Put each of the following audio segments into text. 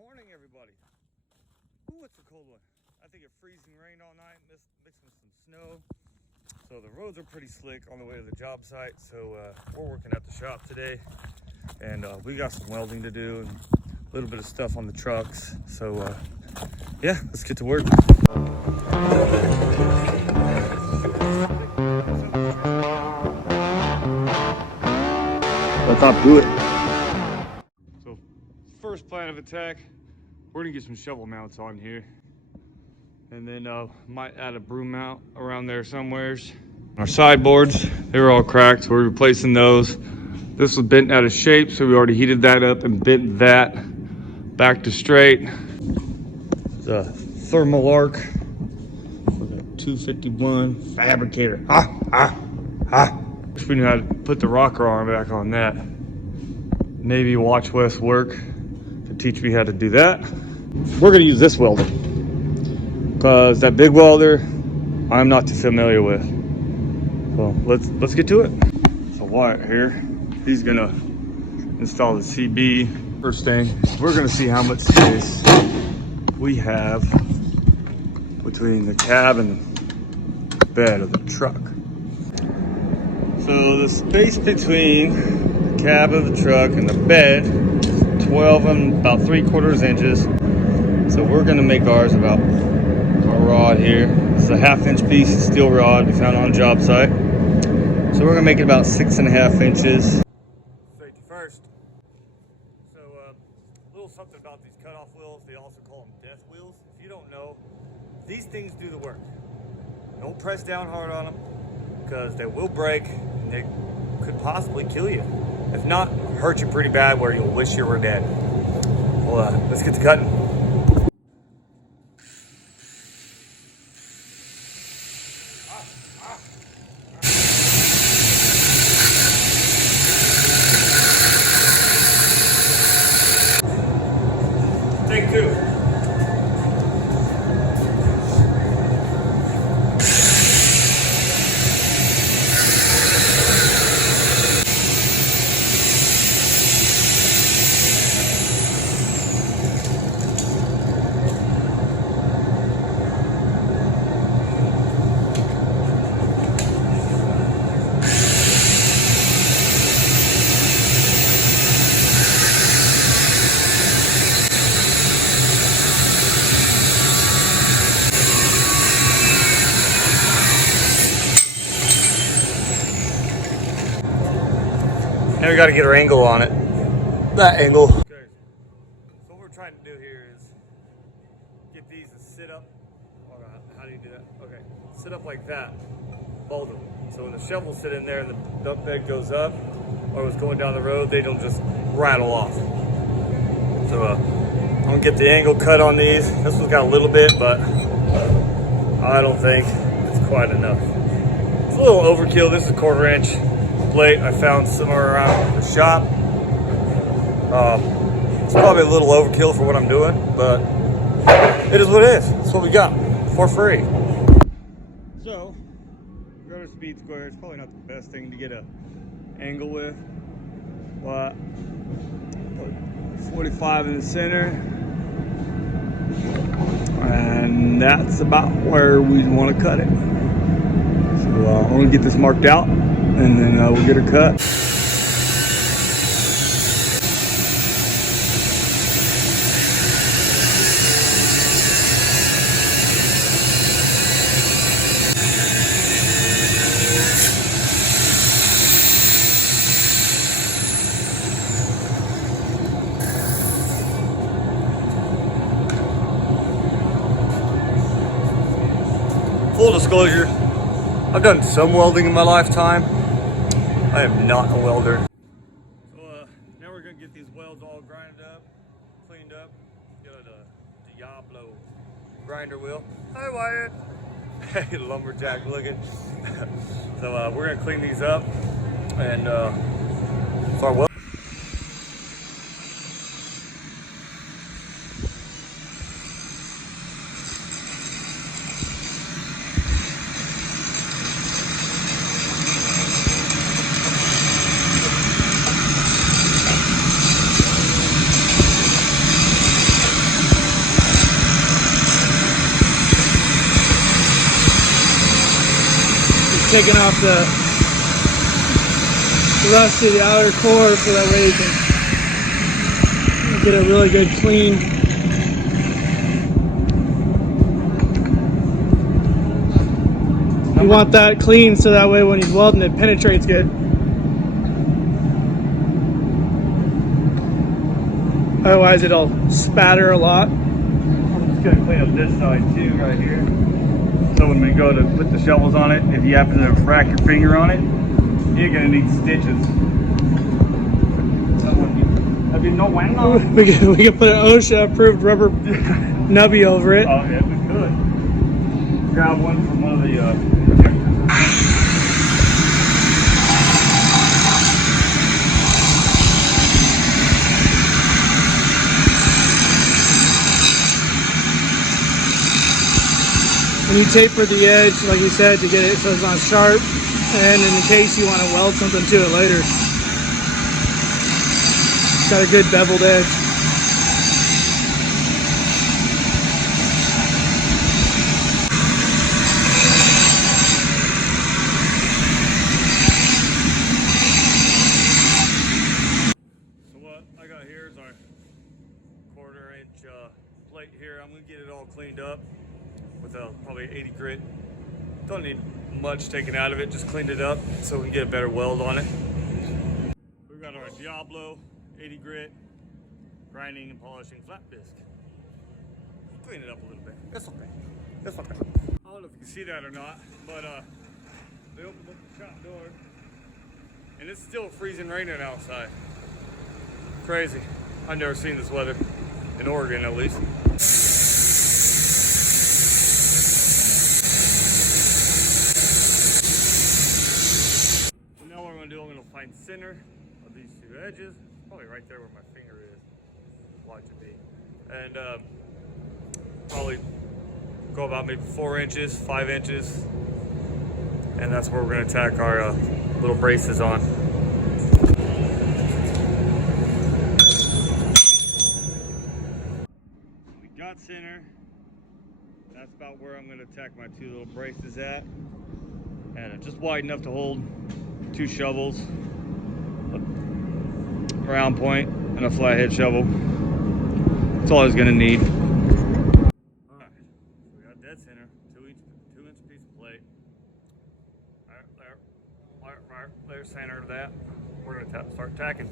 Morning, everybody. Ooh, it's a cold one. I think it freezing rained all night, mixed with some snow. So the roads are pretty slick on the way to the job site. So we're working at the shop today, and we got some welding to do and a little bit of stuff on the trucks. So yeah, let's get to work. Let's hop to it. So first plan of attack, we're gonna get some shovel mounts on here, and then might add a broom mount around there somewheres. Our sideboards, they were all cracked, so we're replacing those. This was bent out of shape, so we already heated that up and bent that back to straight. The thermal arc for the 251 fabricator. Wish we knew how to put the rocker arm back on that. Maybe watch Wes work to teach me how to do that. We're gonna use this welder because that big welder I'm not too familiar with. So let's get to it. So Wyatt here, he's gonna install the CB. First thing, we're gonna see how much space we have between the cab and the bed of the truck. So the space between the cab of the truck and the bed, 12 and about 3/4 inches. So we're gonna make ours about a rod here. This is a 1/2 inch piece of steel rod we found on a job site. So we're gonna make it about 6.5 inches. Safety first. So a little something about these cutoff wheels. They also call them death wheels. If you don't know, these things do the work. Don't press down hard on them because they will break and they could possibly kill you. If not, hurt you pretty bad where you'll wish you were dead. Well, let's get to cutting. Take two. Now we got to get our angle on it. That angle. Okay. So what we're trying to do here is get these to sit up. How do you do that? Okay. Sit up like that. Both of them. So when the shovel sit in there and the dump bed goes up, or it's going down the road, they don't just rattle off. So I'm gonna get the angle cut on these. This one's got a little bit, but I don't think it's quite enough. It's a little overkill. This is a 1/4 inch plate I found somewhere around the shop. It's probably a little overkill for what I'm doing, but it is what it is. It's what we got for free. So, rotor speed square, it's probably not the best thing to get a angle with, but put 45 in the center, and that's about where we want to cut it. So I'm gonna get this marked out, and then we'll get her cut. Full disclosure, I've done some welding in my lifetime. I am not a welder. So now we're gonna get these welds all grinded up, cleaned up. Got a Diablo grinder wheel. Hi Wyatt. Hey, lumberjack looking. So we're gonna clean these up and start welding. taking off the rust of the outer core so that way you can get a really good clean. You want that clean so that way when you're welding it penetrates good. Otherwise it'll spatter a lot. I'm just gonna clean up this side too, right here. So when we go to put the shovels on it, if you happen to crack your finger on it, you're gonna need stitches. That'd be no bueno. We can put an OSHA approved rubber nubby over it. Oh yeah, we could. Grab one from one of the protectors. And you taper the edge, like you said, to get it so it's not sharp, and in case you want to weld something to it later. It's got a good beveled edge. So what I got here is our 1/4 inch plate here. I'm gonna get it all cleaned up with a probably 80 grit. Don't need much taken out of it, just cleaned it up so we can get a better weld on it. We've got our Diablo 80 grit grinding and polishing flat disc. Clean it up a little bit. It's okay. It's okay. I don't know if you can see that or not, but they opened up the shop door and it's still freezing raining outside. Crazy. I've never seen this weather in Oregon, at least. Find center of these two edges, probably right there where my finger is. Watch it be, and probably go about maybe 4 inches, 5 inches, and that's where we're going to tack our little braces on. We got center. That's about where I'm going to tack my 2 little braces at, and just wide enough to hold 2 shovels, a round point, and a flathead shovel. That's all I was gonna need. Alright, so we got dead center, 2-inch piece of plate. Right there, center of that. We're gonna start tacking.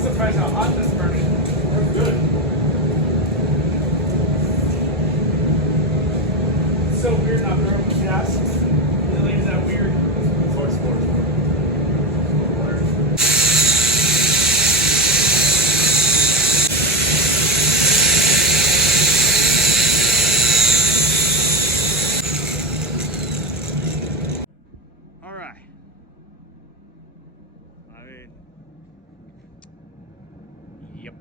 Surprised how hot this burning. That's good. It's so weird not throwing with gas. It leaves that weird voice board. All right. Yep.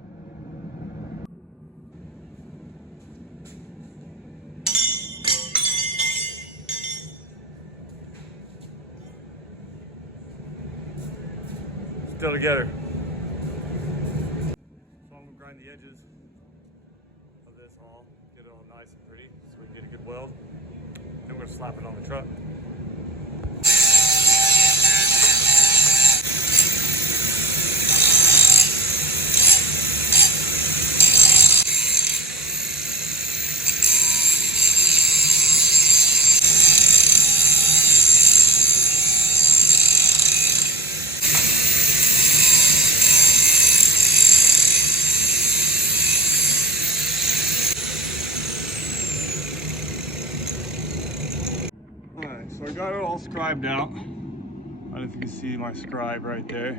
Still together. So I'm gonna grind the edges of this all, get it all nice and pretty so we can get a good weld. Then we're gonna slap it on the truck. scribed out. I don't know if you can see my scribe right there.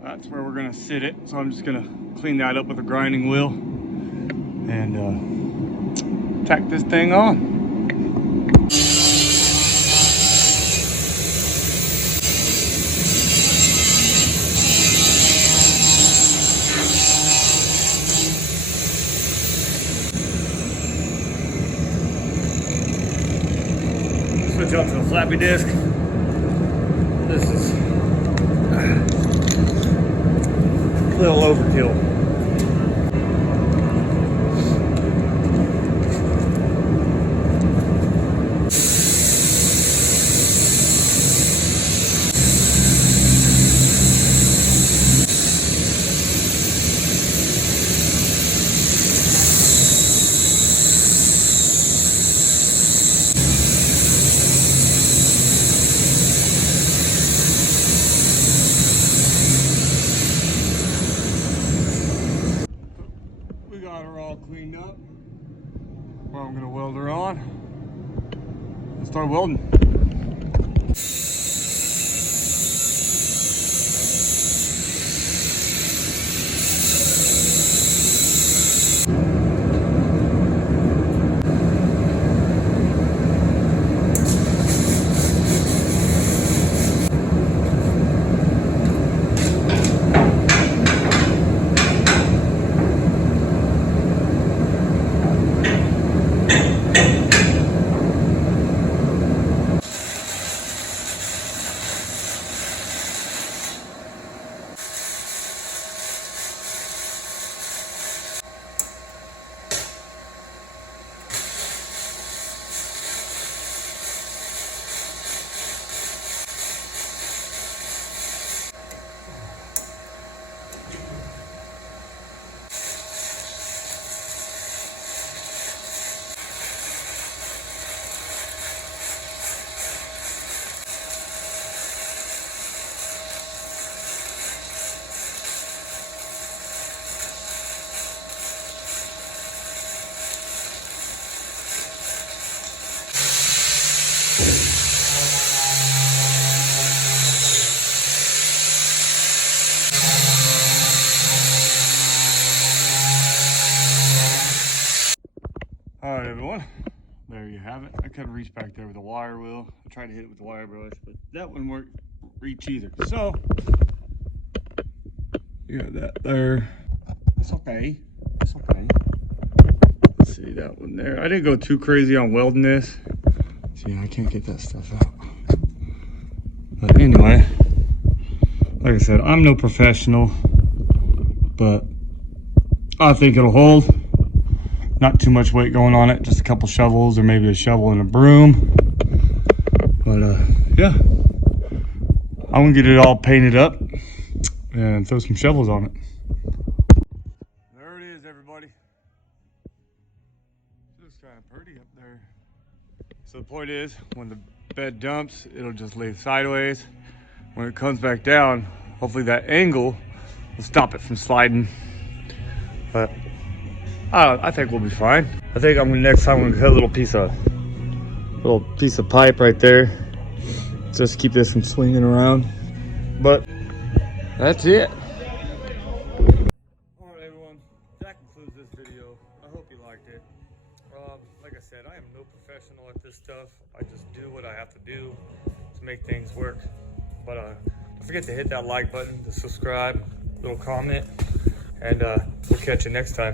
That's where we're gonna sit it. So I'm just gonna clean that up with a grinding wheel and tack this thing on. Switch up to the flappy disc. This is a little overkill. We got her all cleaned up. Well, I'm gonna weld her on and start welding. All right, everyone, there you have it. I couldn't reach back there with a wire wheel. I tried to hit it with a wire brush, but that wouldn't work reach either. So, you got that there. It's okay, it's okay. Let's see that one there. I didn't go too crazy on welding this. See, I can't get that stuff out. But anyway, like I said, I'm no professional, but I think it'll hold. Not too much weight going on it, just a couple shovels or maybe a shovel and a broom. But yeah, I'm gonna get it all painted up and throw some shovels on it. There it is, everybody. Looks kind of pretty up there. So the point is, when the bed dumps, it'll just lay sideways. When it comes back down, hopefully that angle will stop it from sliding. But I think we'll be fine. I think next time I'm gonna cut a little piece of pipe right there, just keep this from swinging around. But that's it. All right, everyone, that concludes this video. I hope you liked it. Like I said, I am no professional at this stuff. I just do what I have to do to make things work. But don't forget to hit that like button, to subscribe, little comment, and we'll catch you next time.